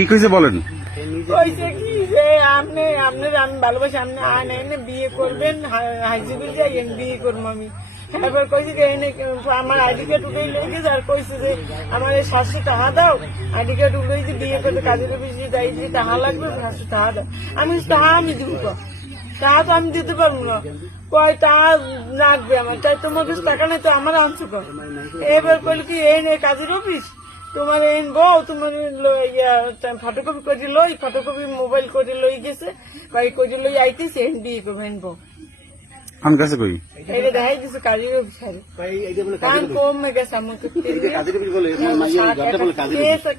কি কইছে বলেন? কইছে কি যে আপনি আপনার আমি ভালোবাসি, আপনি আইন এনে বিয়ে করবেন, হাইজিবিল যাই বিয়ে করবো আমি। এবার কইছে যে এনে আমার আইডি কার্ড উঠেই লেগেছে, আর কইছে যে আমার এই 700 টাকা দাও, আইডি কার্ড উঠেই যে বিয়ে করতে কাজের অফিসে যাই যে টাকা লাগবে 700 টাকা দাও। আমি টাকা আমি দিব, টাকা তো আমি দিতে পারবো না। কয় টাকা লাগবে আমার, তাই তোমার কাছে টাকা নেই তো আমার আনছো কর। এবার কইল কি এই নে কাজের অফিস, তোমার এই বউ তোমার ফটোকপি করে লই, ফটোকপি মোবাইল করে লই গেছে, বা করে লই আইতেছে বিয়ে করবো বউ। আমার কাছে কই এটা দেখাই দিছে কাজের অফিসারে, কারণ কমে গেছে আমাকে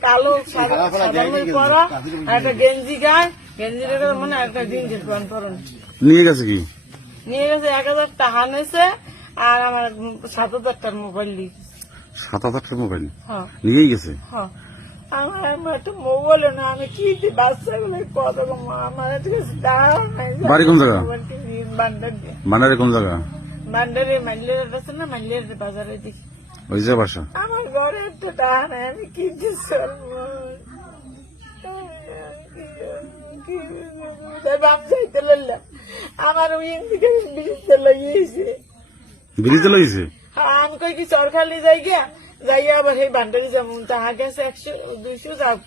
কালো সাদামের পরা, একটা গেঞ্জি গায়ে, গেঞ্জিটা মানে একটা গেঞ্জির প্যান্ট পরন নিয়ে গেছে। কি নিয়ে গেছে? 1000 টাকা নিয়েছে, আর আমার 7000 টাকার মোবাইল নিয়ে গেছে। 7000 টাকার মোবাইল হ্যাঁ নিয়েই গেছে। হ্যাঁ, আমার একটা মোবাইল না, আমি কি বাচ্চাগুলো কত আমার টাকা নাই। বাড়ি কোন জায়গা? বান্ডার দিয়ে, মানারে কোন জায়গা? বান্ডারে মাইলের আছে না, মাইলের বাজারে দেখি ওই যে বাসা। আমার ঘরে একটা টাকা নাই, আমি কি চলবো? বাম যাইতে লাগলাম, আমার ওই দিকে ব্রিজে লাগিয়েছে। ব্রিজে লইছে? আমি কই কি চরখালি যাই গিয়া, যাইয়া আবার সেই বান্ডারি যেমন টাকা গেছে 100 200 যাক